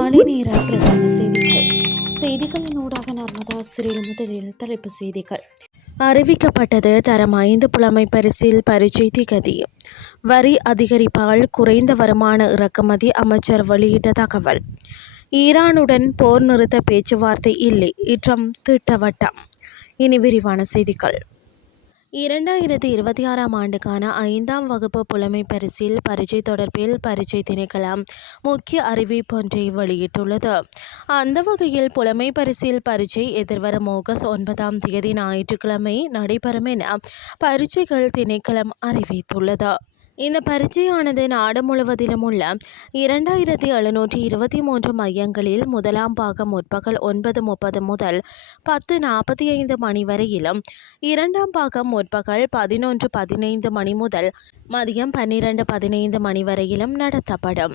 காலை நேர பிரதான செய்திகளின் ஊடாக நர்மதா சிறில் முதலில் தலைப்பு செய்திகள். அறிவிக்கப்பட்டது தரம் 5 புலமை பரிசில் பரீட்சை திகதி. வரி அதிகரிப்பால் குறைந்த வருமான இறக்குமதி அமைச்சர் வெளியிட்ட தகவல். ஈரானுடன் போர் நிறுத்த பேச்சுவார்த்தை இல்லை, ட்ரம்ப் திட்டவட்டம். இனி விரிவான செய்திகள். 2026ஆம் ஆண்டுக்கான 5ஆம் வகுப்பு புலமை பரிசில் பரீட்சை தொடர்பில் பரீட்சை திணைக்களம் முக்கிய அறிவிப்பொன்றை வெளியிட்டுள்ளது. அந்த வகையில் புலமை பரிசில் பரீட்சை எதிர்வரும் ஆகஸ்ட் 9ஆம் தேதி ஞாயிற்றுக்கிழமை நடைபெறும் என பரீட்சைகள் திணைக்களம் அறிவித்துள்ளது. இந்த பரீட்சையானது நாடு முழுவதிலும் உள்ள 2723 மையங்களில் முதலாம் பாகம் முற்பகல் 9:30 முதல் 10:45 மணி வரையிலும், இரண்டாம் பாகம் முற்பகல் 11:15 மணி முதல் மதியம் 12:15 மணி வரையிலும் நடத்தப்படும்.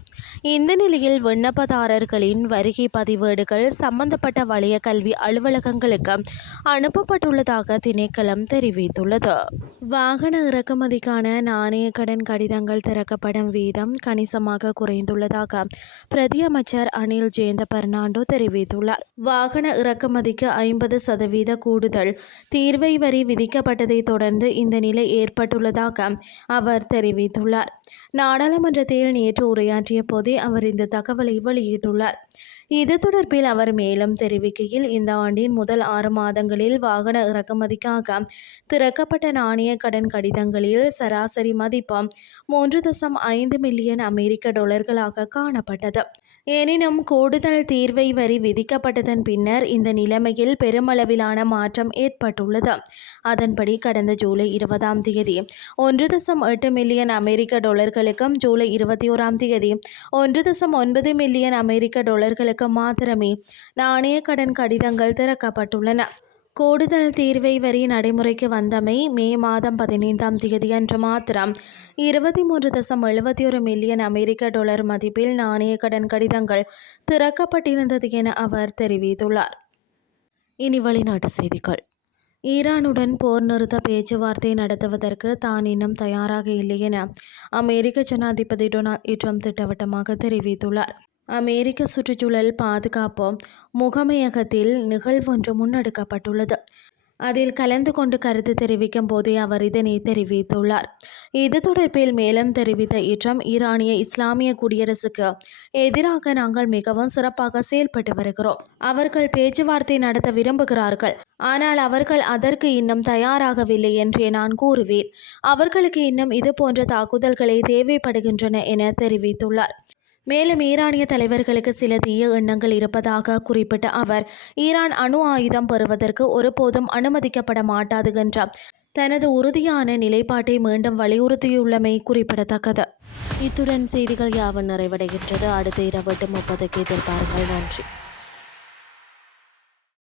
இந்த நிலையில் விண்ணப்பதாரர்களின் வருகை பதிவேடுகள் சம்பந்தப்பட்ட வலய கல்வி அலுவலகங்களுக்கு அனுப்பப்பட்டுள்ளதாக திணைக்களம் தெரிவித்துள்ளது. வாகன இறக்குமதிக்கான நாணய கடன் கடிதங்கள் திறக்கப்படும் வீதம் கணிசமாக குறைந்துள்ளதாக பிரதி அமைச்சர் அனில் ஜெயந்த பெர்னாண்டோ தெரிவித்துள்ளார். வாகன இறக்குமதிக்கு 50% கூடுதல் தீர்வை வரி விதிக்கப்பட்டதை தொடர்ந்து இந்த நிலை ஏற்பட்டுள்ளதாக அவர் தெரிவித்துள்ளார். நாடாளுமன்றத்தில் நேற்று உரையாற்றிய போதே அவர் இந்த தகவலை வெளியிட்டுள்ளார். இது தொடர்பில் அவர் மேலும் தெரிவிக்கையில், இந்த ஆண்டின் முதல் 6 மாதங்களில் வாகன இறக்குமதிக்காக திறக்கப்பட்ட நாணய கடன் கடிதங்களில் சராசரி மதிப்பு 3.5 மில்லியன் அமெரிக்க டாலர்களாக காணப்பட்டது. எனினும் கூடுதல் தீர்வை வரி விதிக்கப்பட்டதன் பின்னர் இந்த நிலைமையில் பெருமளவிலான மாற்றம் ஏற்பட்டுள்ளது. அதன்படி கடந்த ஜூலை 20ஆம் தேதி 1.8 மில்லியன் அமெரிக்க டாலர்களுக்கும், ஜூலை 21ஆம் தேதி 1.9 மில்லியன் அமெரிக்க டாலர்களுக்கு மாத்திரமே நாணய கடன் கடிதங்கள் திறக்கப்பட்டுள்ளன. கூடுதல் தீர்வை வரி நடைமுறைக்கு வந்தமை மே மாதம் 15ஆம் தேதி அன்று மாத்திரம் 23.71 மில்லியன் அமெரிக்க டாலர் மதிப்பில் நாணய கடன் கடிதங்கள் திறக்கப்பட்டிருந்தது என அவர் தெரிவித்துள்ளார். இனி வெளிநாட்டு செய்திகள். ஈரானுடன் போர் நிறுத்த பேச்சுவார்த்தை நடத்துவதற்கு தான் இன்னும் தயாராக இல்லை என அமெரிக்க ஜனாதிபதி டொனால்ட் ட்ரம்ப் திட்டவட்டமாக தெரிவித்துள்ளார். அமெரிக்க சுற்றுச்சூழல் பாதுகாப்பு முகமையகத்தில் நிகழ்வொன்று முன்னெடுக்கப்பட்டுள்ளது. அதில் கலந்து கொண்டு கருத்து தெரிவிக்கும் போதே அவர் இதனை தெரிவித்துள்ளார். இது தொடர்பில் மேலும் தெரிவித்த ட்ரம்ப், ஈரானிய இஸ்லாமிய குடியரசுக்கு எதிராக நாங்கள் மிகவும் சிறப்பாக செயல்பட்டு வருகிறோம். அவர்கள் பேச்சுவார்த்தை நடத்த விரும்புகிறார்கள், ஆனால் அவர்கள் அதற்கு இன்னும் தயாராகவில்லை என்றே நான் கூறுவேன். அவர்களுக்கு இன்னும் இது போன்ற தாக்குதல்களே தேவைப்படுகின்றன என தெரிவித்துள்ளார். மேலும் ஈரானிய தலைவர்களுக்கு சில தீய எண்ணங்கள் இருப்பதாக குறிப்பிட்ட அவர், ஈரான் அணு ஆயுதம் பெறுவதற்கு ஒருபோதும் அனுமதிக்கப்பட மாட்டாது என்ற தனது உறுதியான நிலைப்பாட்டை மீண்டும் வலியுறுத்தியுள்ளமை குறிப்பிடத்தக்கது. இத்துடன் செய்திகள் யாவும் நிறைவடைகின்றது. அடுத்த இரவு 8:30 எதிர்பாருங்கள். நன்றி.